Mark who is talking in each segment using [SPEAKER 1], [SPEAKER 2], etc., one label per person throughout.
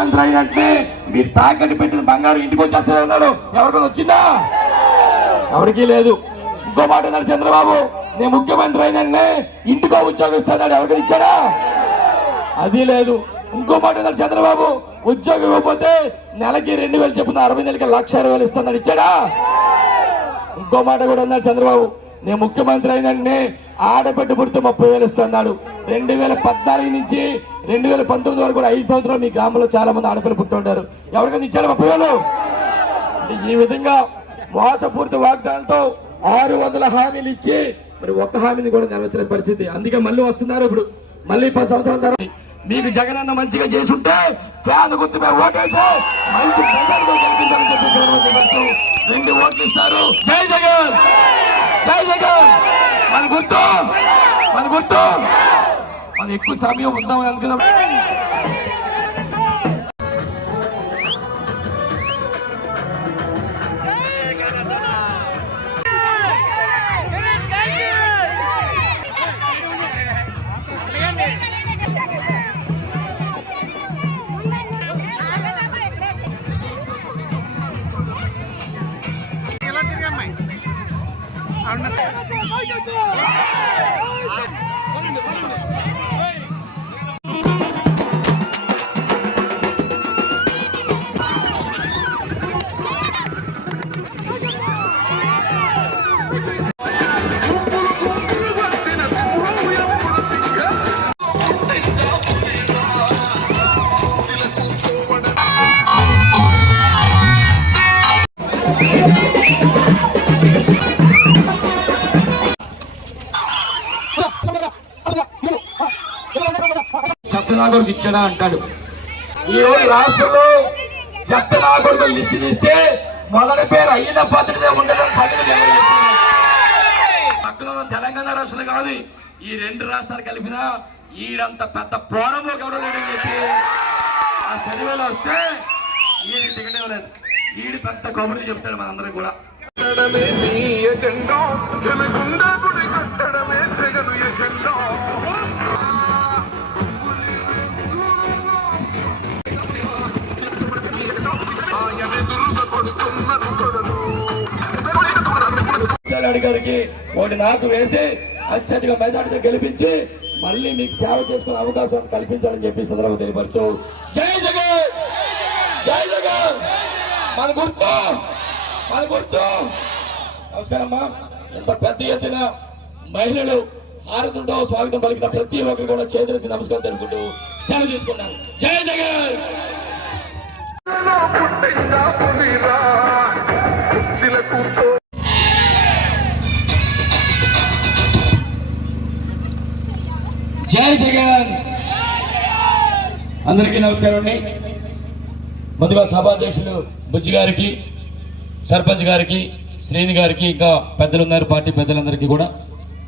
[SPEAKER 1] ముఖ్యమంత్రి అయినట్టే మీరు తాకట్టు పెట్టిన బంగారు ఇంటికి వచ్చేస్తారు అన్నాడు. ఎవరికైనా వచ్చిందా? ఎవరికీ లేదు. ఇంకో మాట అన్నాడు చంద్రబాబు. నేను ముఖ్యమంత్రి అయినట్టే ఇంటికో ఉద్యోగం ఇస్తాడు ఎవరికైనా ఇచ్చాడా? అది లేదు. ఇంకో మాట అన్నాడు చంద్రబాబు. ఉద్యోగం ఇవ్వకపోతే నెలకి రెండు వేలు చెప్పున అరవై నెలకి లక్ష ఇరవై వేలు ఇస్తున్నాడు ఇచ్చాడా? ఇంకో మాట కూడా అన్నాడు చంద్రబాబు. నేను ముఖ్యమంత్రి అయినంటే ఆడబిడ్డ పుడితే ముప్పై వేలు ఇస్తున్నాడు రెండు వేల పద్నాలుగు నుంచి రెండు వేల పంతొమ్మిది వరకు కూడా ఐదు సంవత్సరాలు మీ గ్రామంలో చాలా మంది ఆడపిల్లలు పుట్టుంటారు ఎవరికైనా ఇచ్చారు ముప్పై వేలు? ఈ విధంగా మోసపూర్తి వాగ్దానంతో ఆరు వందల హామీలు ఇచ్చి మరి ఒక్క హామీని కూడా నెరవేర్చిన పరిస్థితి. అందుకే మళ్ళీ వస్తున్నారు ఇప్పుడు. మళ్ళీ పది సంవత్సరాల తర్వాత మీకు జగనన్న మంచిగా చేసుంటే ఫ్యాన్ గుర్తుపై ఓటేసి మంచి రెండు ఓట్లు ఇస్తారు. జై జగన్! జై జగన్! మన గుర్తు మన గుర్తు మనం ఎక్కువ సమయం ఉందాం అనుకున్నాం అన్న చెత్తనాగుడికి ఇచ్చాడా అంటాడు. ఈరోజు రాష్ట్రంలో చెత్త చెత్తనాగుడికి లిస్ట్ తీస్తే మొదటి పేరు అయిన పద్ధతిదే ఉండదని సంగతి పక్కన తెలంగాణ రాష్ట్రం కాదు ఈ రెండు రాష్ట్రాలు కలిపిన ఈడంత పెద్ద పోరము ఎవరు లేడని చెప్పి ఆ చదివేలో వస్తే ఈయన టికెట్ ఇవ్వలేదు. ఈడు పెద్ద కబుర్లు చెప్తాడు మనందరం కూడా. నాయుడు గారికి ఒకటి నాకు వేసి అత్యధిక మెజార్టీతో గెలిపించి మళ్ళీ మీకు సేవ చేసుకునే అవకాశం కల్పించాలని చెప్పి ఈ సందర్భంగా తెలియపరచు జై జగన్! జై జగన్! మన గుర్తు! మన గుర్తు! నమస్కారమ్మా. ఇంత పెద్ద ఎత్తున మహిళలు హారతులతో స్వాగతం పలికిన ప్రతి ఒక్కరు కూడా చేతులెత్తి నమస్కారం తెలుపుకుంటూ సేవ చేసుకున్నాను జై జగన్!
[SPEAKER 2] కూర్చో
[SPEAKER 1] జై జగన్! అందరికీ నమస్కారం అండి. ముందుగా సభాధ్యక్షులు బుజ్జి గారికి సర్పంచ్ గారికి శ్రేణి గారికి ఇంకా పెద్దలు ఉన్నారు పార్టీ పెద్దలందరికీ కూడా.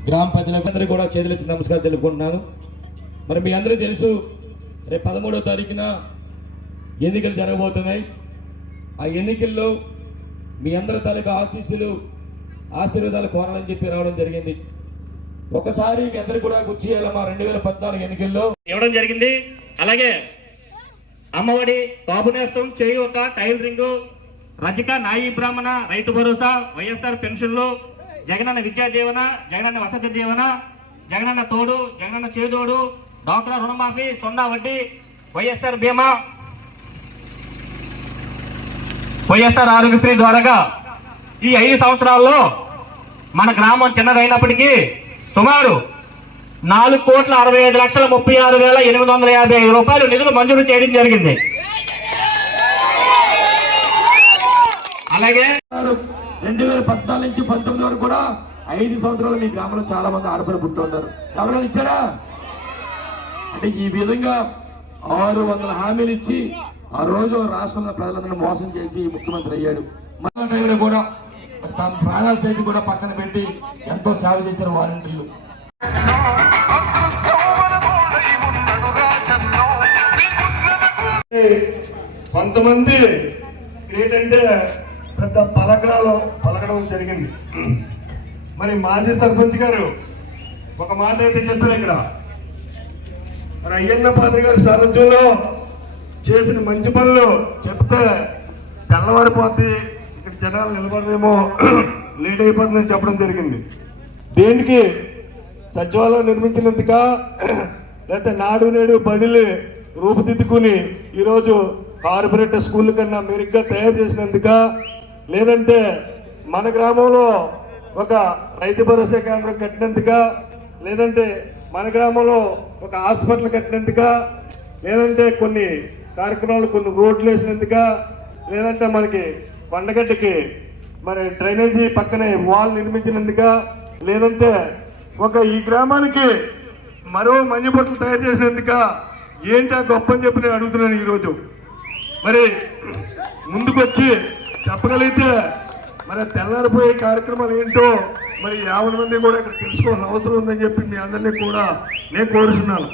[SPEAKER 1] గ్రామ పెద్దలందరికీ కూడా చేతులెత్తి నమస్కారం తెలుపుకుంటున్నాను. మరి మీ అందరికీ తెలుసు రేపు పదమూడో తారీఖున ఎన్నికలు జరగబోతున్నాయి. ఆ ఎన్నికల్లో మీ అందరి తాలూకా ఆశీస్సులు ఆశీర్వాదాలు కోరాలని చెప్పి రావడం జరిగింది. ఒకసారి మీ అందరికి కూడా గుర్తు చేయాలమ్మా రెండు వేల పద్నాలుగు ఎన్నికల్లో.
[SPEAKER 3] ఇవ్వడం జరిగింది. అలాగే అమ్మఒడి బాబు నేస్తం చేయూత టైలరింగ్ రజక నాయి బ్రాహ్మణ రైతు భరోసా వైఎస్ఆర్ పెన్షన్లు జగనన్న విద్యా దీవెన జగనన్న వసతి దీవెన జగనన్న తోడు జగనన్న చేదోడు డాక్టర్ రుణమాఫీ సున్నా వడ్డీ వైఎస్ఆర్ బీమా వైఎస్ఆర్ ఆరోగ్యశ్రీ ద్వారాగా ఈ ఐదు సంవత్సరాల్లో మన గ్రామం చిన్నదైనప్పటికీ సుమారు నాలుగు కోట్ల అరవై ఐదు లక్షల ముప్పై ఆరు వేల ఎనిమిది వందల యాభై ఐదు రూపాయలు నిధులు మంజూరు చేయడం జరిగింది. అలాగే
[SPEAKER 1] రెండు వేల పద్నాలుగు నుంచి పంతొమ్మిది వరకు కూడా ఐదు సంవత్సరాలు మీ గ్రామంలో చాలా మంది ఆడపిల్ల పుట్టుంటారు ఎవరైనా ఇచ్చారా? అంటే ఈ విధంగా ఆరు వందల హామీలు ఇచ్చి ఆ రోజు రాష్ట్రంలో ప్రజలందరినీ మోసం చేసి ముఖ్యమంత్రి అయ్యాడు. మన టైంలో కూడా మరి తన ప్రాణాల సైతం కూడా పక్కన పెట్టి ఎంతో సేవ చేశారు వాలంటీర్లు.
[SPEAKER 4] కొంతమంది ఏంటంటే పెద్ద పలకలలో పలకడం జరిగింది. మరి మాజీ సర్పంచ్ గారు ఒక మాట అయితే చెప్పారు ఇక్కడ. మరి అయ్యన్న పాత్ర గారి సారథ్యంలో చేసిన మంచి పనులు చెప్తే తెల్లవారిపోద్ది జనాలు నిలబడదేమో లేట్ అయిపోతుందని చెప్పడం జరిగింది. దేనికి? సచివాలయం నిర్మించినందుక? లేకపోతే నాడు నేడు బడిలు రూపుదిద్దుకుని ఈరోజు కార్పొరేట్ స్కూల్ కన్నా మెరుగ్గా తయారు చేసినందుక? లేదంటే మన గ్రామంలో ఒక రైతు భరోసా కేంద్రం కట్టినందుక? లేదంటే మన గ్రామంలో ఒక హాస్పిటల్ కట్టినందుక? లేదంటే కొన్ని కార్యక్రమాలు కొన్ని రోడ్లు వేసినందుక? లేదంటే మనకి కొండగడ్డకి మరి డ్రైనేజీ పక్కనే వాల్ నిర్మించినందుక లేదంటే ఒక ఈ గ్రామానికి మరో మంజబొట్లు తయారు చేసినందుక ఏంటా గొప్ప అని చెప్పి నేను అడుగుతున్నాను ఈరోజు. మరి ముందుకొచ్చి చెప్పగలిగితే మరి తెల్లారిపోయే కార్యక్రమాలు ఏంటో మరి యాభై మంది కూడా ఇక్కడ తెలుసుకోవాల్సిన అవసరం ఉందని చెప్పి మీ అందరినీ కూడా నేను కోరుతున్నాను